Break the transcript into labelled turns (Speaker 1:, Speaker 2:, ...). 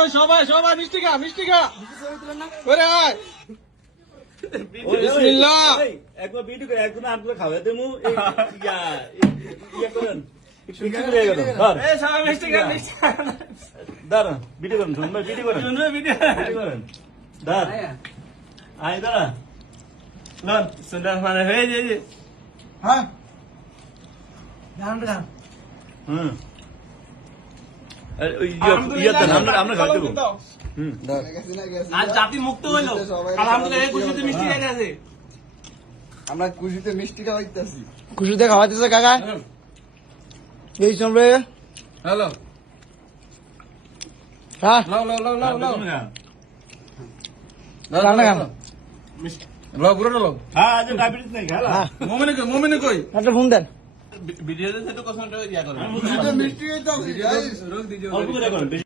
Speaker 1: ওই সবাই সবাই মিষ্টি খা মিষ্টি খা। ওরে আয়। বিসমিল্লাহ।
Speaker 2: একবার বিটি করে একজন আটগুলো খাওয়া দেবো ইয়া, ইয়া করেন। ইয়ে করেন। করেন,
Speaker 1: শুনবে ভিডিও
Speaker 2: করেন। দাঁড়, আয় দাঁড়া।
Speaker 1: লন সুন্দর মানে হয়ে যে
Speaker 3: হ্যাঁ।
Speaker 2: আমরা আমরা খাওয়া দেবো। হুম।
Speaker 1: আজ জাতি মুক্ত হইল? আলহামদুলিল্লাহ খুশিতে মিষ্টি খাই
Speaker 3: আমরা খুশিতে মিষ্টি খাওয়াইতেছি।
Speaker 4: খুশিতে খাওয়াইতেছে কাকা। এই সময়
Speaker 1: হ্যালো।
Speaker 4: হ্যাঁ।
Speaker 1: লাও লাও লাও লাও লাও।
Speaker 4: রান্না খান
Speaker 1: লাও। গুলো লাও।
Speaker 2: হ্যাঁ আজ ডায়াবেটিস নেই
Speaker 4: হ্যাঁ।
Speaker 1: মোমিনে কই মোমিনে কই?
Speaker 4: একটা ফোন দেন।
Speaker 1: ভিডিওতে সেটা কথা ইয়া করবে।
Speaker 3: খুশিতে মিষ্টি
Speaker 1: রোগ দিજો
Speaker 2: অল্প করে করেন বেশি